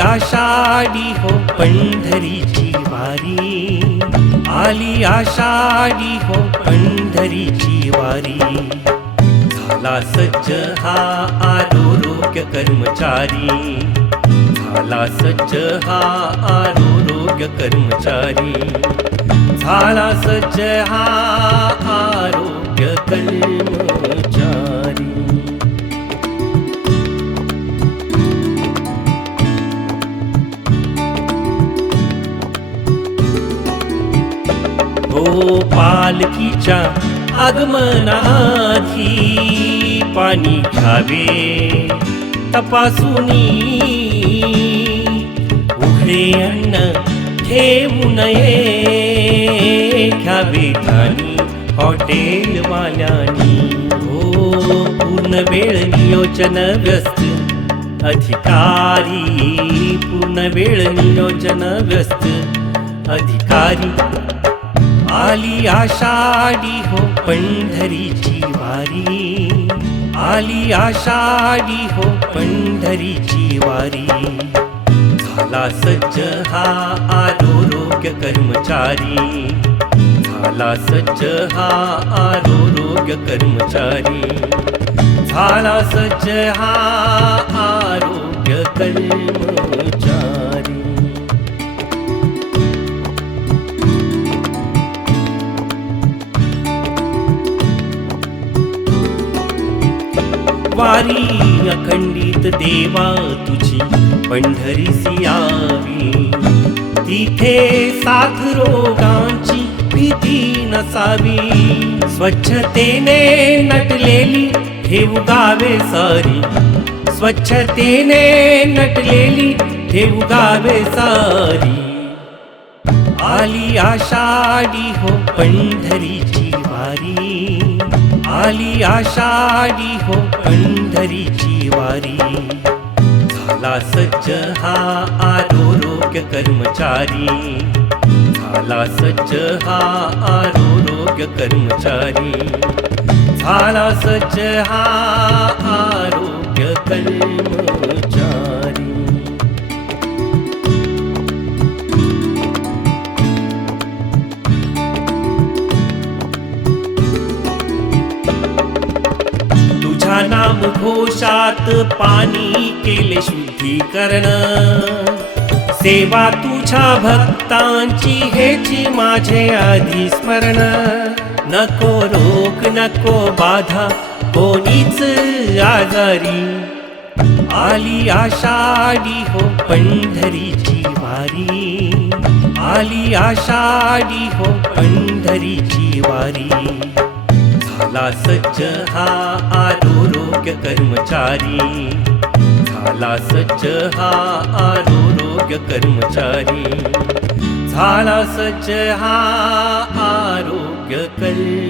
आषाढी हो पंढरीची वारी, आली आषाढी हो पंढरीची वारी. झाला सज्ज हा आरोग्य कर्मचारी, झाला सज्ज हा आरोग्य कर्मचारी, झाला सज्ज हा आरोग्य कर्मचारी. हो पालकीच्या आगमनाआधी पाणी घ्यावे तपासुनी, उघडे अन्न ठेवू नये, घ्यावे पाणी हॉटेलवाल्यांनी. हो पूर्ण वेळ नियोजन व्यस्त अधिकारी, पूर्ण वेळ नियोजन व्यस्त अधिकारी. आली आषाढी हो पंढरीची वारी, आली आषाढी हो पंढरीची वारी. झाला सज्ज हा आरोग्य कर्मचारी, झाला सज्ज हा आरोग्य कर्मचारी, झाला सज्ज हा आरोग्य कर्मचारी. वारी अखंडित देवा तुझी पंढरीसी यावी, तिथे साथ रोगांची भीती नसावी. स्वच्छतेने नटलेली ठेवू गावे सारी, स्वच्छतेने नटलेली ठेवू गावे सारी. आली आषाढी हो पंढरीची वारी, आली आषाढी हो पंढरीची वारी. झाला सज्ज हा आरोग्य कर्मचारी, झाला सज्ज हा आरोग्य कर्मचारी, झाला सज्ज हा आरोग्य कर्मचारी. नाम घोषात पाणी केले शुद्धीकरण, सेवा तुझ्या भक्तांची हेची माझे आधी स्मरण. नको रोग नको बाधा कोणीच आजारी, आली आषाढी हो पंढरीची वारी, आली आषाढी हो पंढरीची वारी. झाला सज्ज हा आरोग्य कर्मचारी, झाला सज्ज हा आरोग्य कर्मचारी, झाला सज्ज हा आरोग्य कर्मचारी.